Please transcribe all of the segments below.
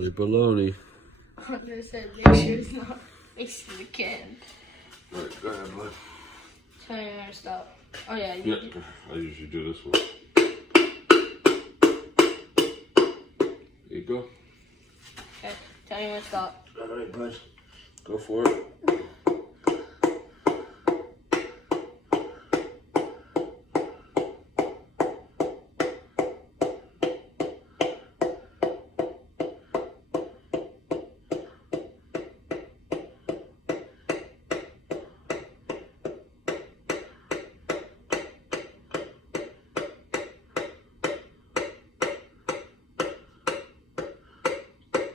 Like bologna. I just said make sure it's not facing the can. Alright, go ahead, bud. Tell me when to stop. Oh yeah, Yeah, I usually do this one. There you go. Okay, tell me when to stop. Alright, bud. Go for it.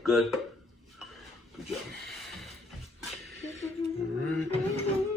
Good. Good job. All right.